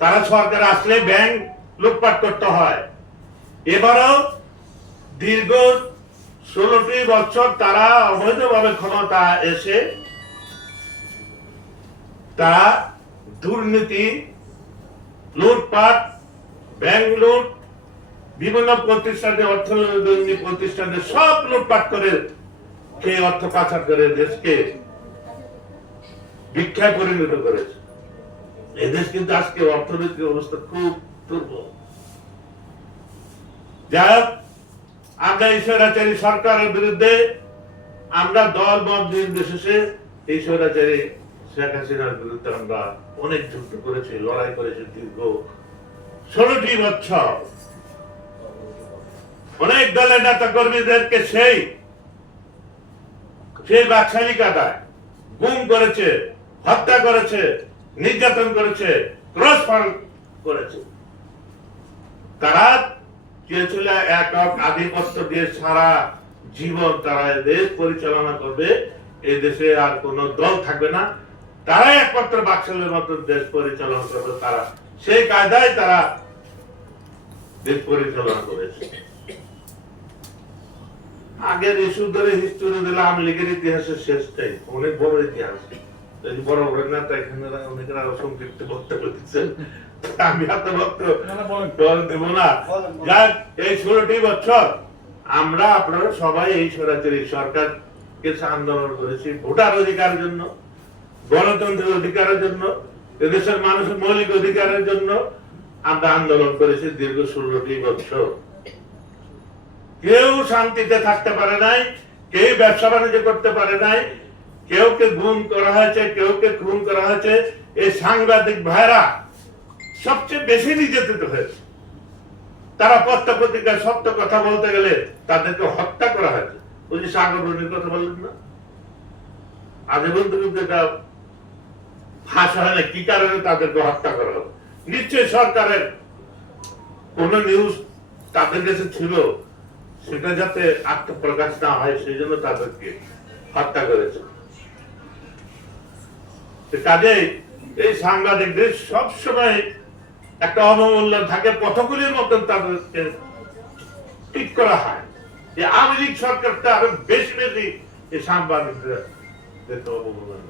তারা সরকার আসলে ব্যাংক লুটপাট করতে হয়। এবারও দীর্ঘ 16টি বছর তারা অবৈধভাবে ক্ষমতা এসে তারা দুর্নীতি, লুটপাট, ব্যাংক লুট, বিভিন্ন প্রতিষ্ঠানে অর্থনৈতিক প্রতিষ্ঠানে সব লুটপাট করে সেই অর্থ পাচার করে দেশকে ভিক্ষায় পরিণত করেছে। এদেশ কিন্তু আজকে অর্থনৈতিক অবস্থা খুব দুর্বল। যাই হোক, আমরা এই স্বৈরাচারী সরকারের বিরুদ্ধে আমরা দল মত নির্বিশেষে এই স্বৈরাচারী শেখ হাসিনার বিরুদ্ধে আমরা অনেক যুদ্ধ করেছি, লড়াই করেছি দীর্ঘ 16টি বছর। অনেক দলের নেতা কর্মীদেরকে সেই বাকশালিকাটায় গুম করেছে, হত্যা করেছে, নির্যাতন করেছে, ক্রস ফায়ার করেছে। তারা চেয়েছিল একক আধিপত্য দিয়ে সারা জীবন তারা দেশ পরিচালনা করবে, এই দেশে আর কোন দল থাকবে না, তারাই একমাত্র বাকশালের মতো দেশ পরিচালনা করবে। তারা সেই কায়দায় তারা দেশ পরিচালনা করেছে। আগের ইস্যু ধরে হিস্টোরি দিলে আওয়ামী লীগের ইতিহাসের শেষটাই অনেক বড় ইতিহাস। বড় বড় নেতা এখানে অনেকের আরো সংক্ষিপ্ত বক্তব্য দিচ্ছেন, আমি এত বক্তব্য দেব না। যাক, এই 16টি বছর আমরা আপনারা সবাই এই স্বৈরাচারী সরকারকে আন্দোলন করেছি ভোটার অধিকারের জন্য, গণতন্ত্রের অধিকারের জন্য, এদেশের মানুষের মৌলিক অধিকারের জন্য আমরা আন্দোলন করেছি দীর্ঘ 16টি বছর। কেউ শান্তিতে থাকতে পারে নাই, কেউ ব্যবসা বাণিজ্য করতে পারে নাই, কেউকে গুম করা হয়েছে, কেউকে খুন করা হয়েছে। এই সাংবাদিক ভাইরা সবচেয়ে বেশি নির্যাতিত হয়েছে। তারা পত্রিকায় সত্য কথা বলতে গেলে তাদেরকে হত্যা করা হয়েছে। ওই যে সাগরবর্ণীর কথা বললেন না, আজীবন কিন্তু এটা ফাঁস হয় না, কি কারণে তাদেরকে হত্যা করা হবে? নিশ্চয়ই সরকারের কোন নিউজ তাদের কাছে ছিল, সেটা যাতে আত্মপ্রকাশ না হয় সেই জন্য তাদেরকে হত্যা করেছে। কাজেই এই সাংবাদিকদের সবসময় একটা অবমূল্যায়ন থাকে, পথগুলির মতন তাদেরকে ঠিক করা হয় যে আওয়ামী লীগ সরকারটা আরো বেশি বেশি এই সাংবাদিকদের অবমূল্যায়ন।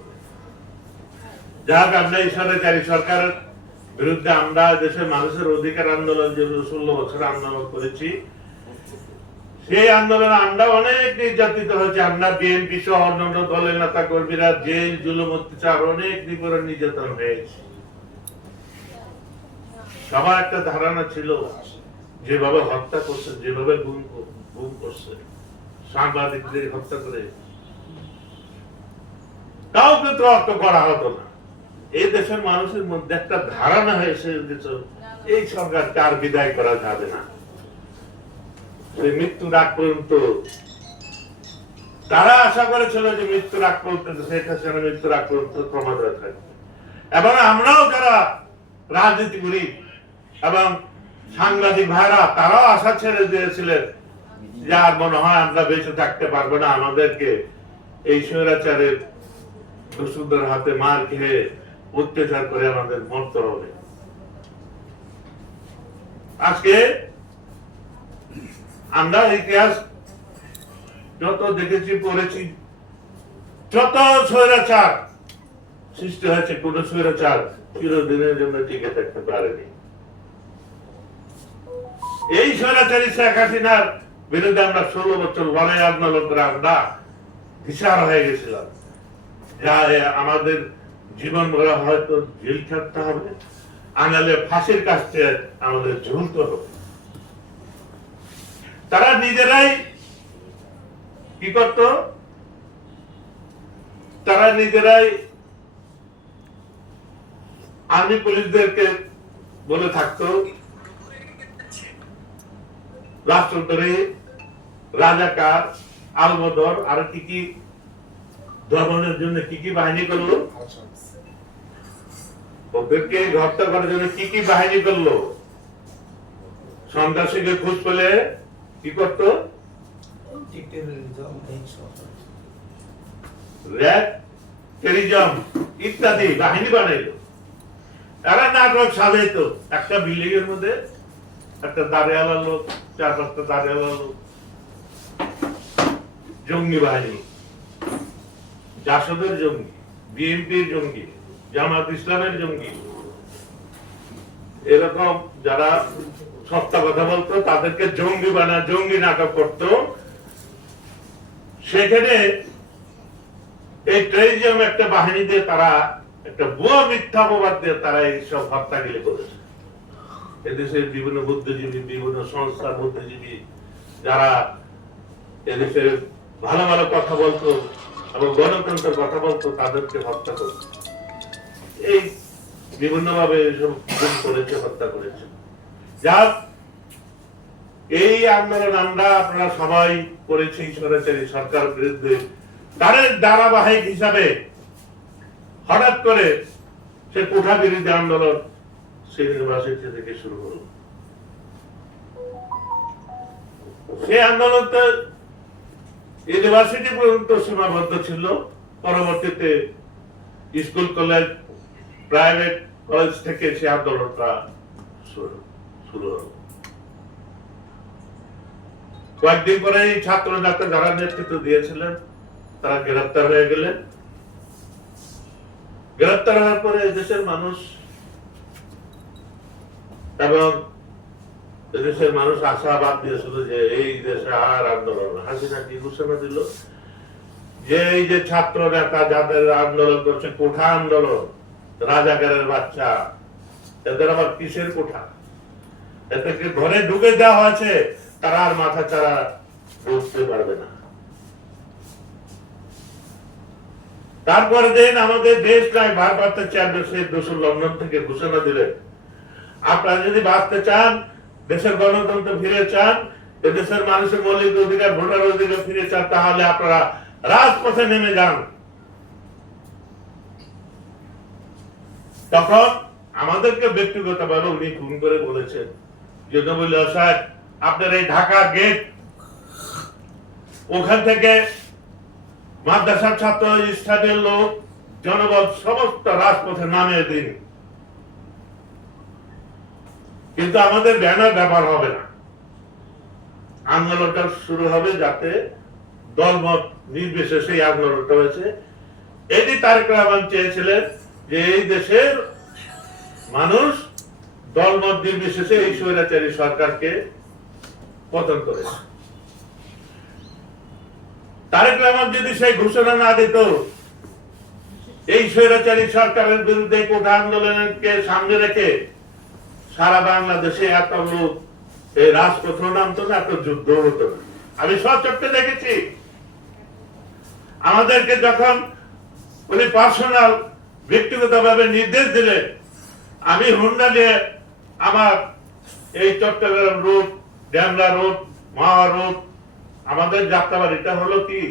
যাক, আমরা এই স্বৈরাচারী সরকারের বিরুদ্ধে আমরা দেশের মানুষের অধিকার আন্দোলন যে 16 বছর আন্দোলন করেছি, সেই আন্দোলনে আমরা অনেক নির্যাতিত হয়েছি। আমরা বিএনপি সহ অন্যান্য দলের নেতা কর্মীরা জেল, জুলুম, অত্যাচার, অনেক নিপীড়ন, নির্যাতন হয়েছে। সবার একটা ধারণা ছিল যেভাবে হত্যা করছে, যেভাবে গুম করছে, সাংবাদিকদের হত্যা করে কাউকে তর্ক করা হতো না। এই দেশের মানুষের মধ্যে একটা ধারণা হয়েছে এই সরকারকে আর বিদায় করা যাবে না। মৃত্যুর আগ পর্যন্ত তারা আশা করেছিল যে মৃত্যুর আগ পর্যন্ত শেখ হাসিনা মৃত্যুর আগ পর্যন্ত ক্ষমতায় থাকবে। এবং আমরাও যারা রাজনীতি করি এবং সাংবাদিক ভাইরা, তারাও আশা ছেড়ে দিয়েছিলেন যে আর মনে হয় আমরা বেঁচে থাকতে পারবো না, আমাদেরকে এই স্বৈরাচারের দস্যুদের হাতে মার খেয়ে অত্যাচার করে আমাদের মরতে হবে। আজকে আমরা ইতিহাস যত দেখেছি, পড়েছি, যত স্বৈরাচার সৃষ্টি হয়েছে, কোন স্বৈরাচার চিরদিনের জন্য টিকে থাকতে পারেনি। এই স্বৈরাচারী শেখ হাসিনার বিরুদ্ধে আমরা 16 বছর লড়াই আন্দোলন করে আমরা দিশাহারা হয়ে গেছিলাম, যা আমাদের জীবন ভরা হয়তো জেল খাটতে হবে, আনালে ফাঁসির কাছে আমাদের ঝুলতে হবে। তারা নিজেরাই কি করত? তারা নিজেরাই আর্মি পুলিশদেরকে বলে থাকতো রাষ্ট্রদ্রোহী, রাজাকার, আলবদর, আর কি কি দমনের জন্য কি কি বাহিনী করলো, ওদেরকে হত্যা করার জন্য কি কি বাহিনী করলো। সন্ত্রাসীকে খোঁজ পেলে কি করত? র্যাব, টেরিজম ইত্যাদি বাহিনী বানাইল। এরা নাটক সাজাইতো একটা বিল্ডিং এর মধ্যে একটা দাঁড়িয়ালা লোক, 4-5টা দাঁড়িয়ালা লোক, জঙ্গি বাহিনী, জাসদের জঙ্গি, বিএনপির জঙ্গি, জামাত ইসলামের জঙ্গি, এরকম যারা সত্য কথা বলতো তাদেরকে জঙ্গি জঙ্গি নাটক করতো। সেখানে এই ট্রেজিয়াম একটা বাহিনী দিয়ে তারা একটা ভুয়া মিথ্যা অপবাদ দিয়ে তারা এইসব হত্যাগুলি করেছে। এদেশের বিভিন্ন বুদ্ধিজীবী, বিভিন্ন সংস্থার বুদ্ধিজীবী যারা এদেশের ভালো ভালো কথা বলতো এবং গণতন্ত্রের কথা বলতো তাদেরকে হত্যা করত। এই বিভিন্ন ভাবে এসব খুন করেছে, হত্যা করেছে। যাক, এই আন্দোলন আমরা আপনারা সবাই করেছি স্বৈরাচারী সরকার বিরুদ্ধে। তার ধারাবাহিক হিসাবে হঠাৎ করে সে কোঠা বিরোধী আন্দোলন ইউনিভার্সিটি থেকে শুরু হলো। সেই আন্দোলন তো ইউনিভার্সিটি পর্যন্ত সীমাবদ্ধ ছিল। পরবর্তীতে স্কুল, কলেজ, প্রাইভেট কলেজ থেকে সে আন্দোলনটা শুরু হলো। কয়েকদিন পরে ছাত্র নেতা যারা নেতৃত্ব দিয়েছিলেন তারা গ্রেফতার হয়ে গেলেন। গ্রেফতার হওয়ার পরে দেশের মানুষ এবং দেশের মানুষ আশাবাদ দিয়েছিল যে এই দেশে আর আন্দোলন। হাসিনা কি ঘোষণা দিল যে এই যে ছাত্র নেতা যাদের আন্দোলন করছে, কোঠা আন্দোলন, রাজাকারের বাচ্চা, এদের আবার কিসের কোঠা, এদেরকে ঘরে ঢুকে দেওয়া হয়েছে, তারা আর মাথা চারা বুঝতে পারবে না। তারপরে দিন আমাদের দেশটাই ভারপ্রাপ্ত চেয়ারম্যান সেই দোষর লন্ডন থেকে ঘোষণা দিলেন, আপনারা যদি বাঁচতে চান, দেশের গণতন্ত্র ফিরে চান, এদেশের মানুষের মৌলিক অধিকার, ভোটার অধিকার ফিরে চান, তাহলে আপনারা রাজপথে নেমে যান। তখন আমাদেরকে ব্যক্তিগতভাবে উনি ফোন করে বলেছেন যে নবীউল্লাহ সাহেব, আপনার এই ঢাকা গেট, ওখান থেকে মাদ্রাসার ছাত্র, স্থানীয় লোক, জনবল সমস্ত রাজপথে নামিয়ে দিন, কিন্তু আমাদের ব্যানার ব্যবহার হবে না। আন্দোলনটা শুরু হবে যাতে দলমত নির্বিশেষে এই আন্দোলনটা হয়েছে। এটি তারেক রহমান চেয়েছিলেন যে এই দেশের মানুষ দলমত নির্বিশেষে এই স্বৈরাচারী সরকারকে পতন করেছে। তারেক রহমান যদি সেই ঘোষণা না দিত, এই স্বৈরাচারী সরকারের বিরুদ্ধে কোঠা আন্দোলনকে সামনে রেখে সারা বাংলাদেশে এত লোক এই রাজপথ নামতো না, এত যুদ্ধ হতো না। আমি সচক্ষে দেখেছি। আমাদেরকে যখন উনি পার্সোনাল ব্যক্তিগতভাবে নির্দেশ দিলেন, আমি হুন্ডা দিয়ে আমার এই চট্টগ্রাম রোড, ড্যামরা রোড, মাওয়া রোড, আমাদের যাত্রাবাড়িটা হলো কি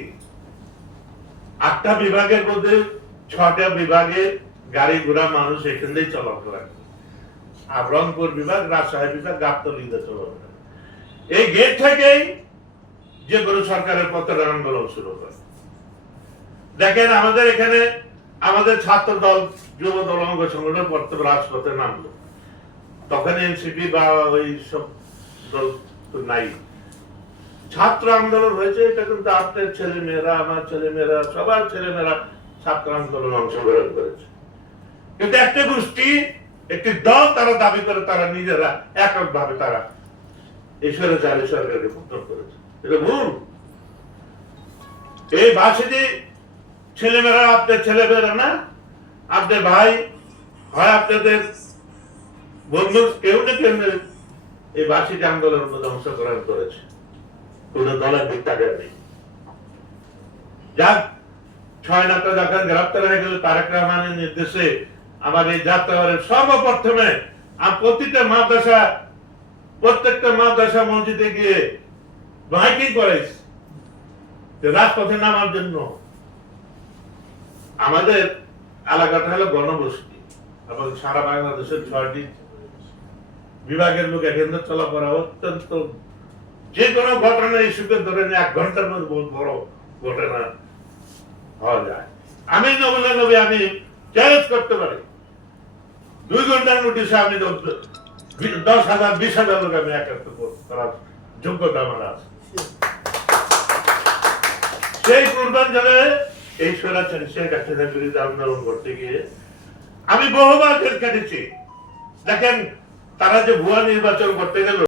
8টা বিভাগের মধ্যে 6টা বিভাগে গাড়ি ঘোড়া মানুষ এখান দিয়ে চলাফেরা করে। আর রংপুর বিভাগ, রাজশাহী বিভাগ, গাবতলীতে চলাফেরা। এই গেট থেকেই যে কোনো সরকারের পতনের আন্দোলন শুরু করে। দেখেন আমাদের এখানে আমাদের ছাত্র দল, যুব দল, অঙ্গ সংগঠন প্রথম রাজপথে নামলো। তখন এনসিপি বা ওই সব দল তো নাই। ছাত্র আন্দোলন হয়েছে, এটা কিন্তু আপনার ছেলে মেয়েরা, আমার ছেলে মেয়েরা, সবার ছেলে মেয়েরা ছাত্র আন্দোলন অংশগ্রহণ করেছে। কিন্তু একটা গোষ্ঠী, একটি দল তারা দাবি করে তারা নিজেরা এককভাবে তারা এই স্বৈরাচারী সরকারকে পতন করেছে। এটা ভুল। এই ভাষিটি ছেলেমেয়েরা আপনার ছেলেমেয়েরা না, আপনার ভাই হয়, আপনাদের বন্ধু, কেউ না কেউ এই ভাষিটি আন্দোলনের মধ্যে অংশগ্রহণ করেছে। কোন দলের ভিত্তাকে নেই। যাক, 6 নেতা যখন গ্রেফতার হয়ে গেল তারেক রহমানের নির্দেশে, আমার এই যাত্রাবাড়ির সর্বপ্রথমে প্রত্যেকটা মাদ্রাসা মসজিদে গিয়ে মাইকিং করেছি রাজপথে নামার জন্য। আমাদের এলাকাটা হলো গণবসতি এবং সারা বাংলাদেশের 6টি বিভাগের লোক এখানে চলাফেরা অত্যন্ত, যে কোনো ঘটনা ইস্যুকে ধরে 1 ঘন্টার মধ্যে বহুত বড় ঘটনা হওয়া যায়। আমি নবী আমি চ্যালেঞ্জ করতে পারি 2 ঘন্টার নোটিশে আমি 10,000 20,000 লোক আমি একাত্ম করার যোগ্যতা আমার আছে। সেই পূর্বাঞ্চলে এই স্বৈরাচারী শেখ হাসিনার বিরুদ্ধে আন্দোলন করতে গিয়ে আমি বহুবার জেল কেটেছি। দেখেন তারা যে ভুয়া নির্বাচন করতে গেল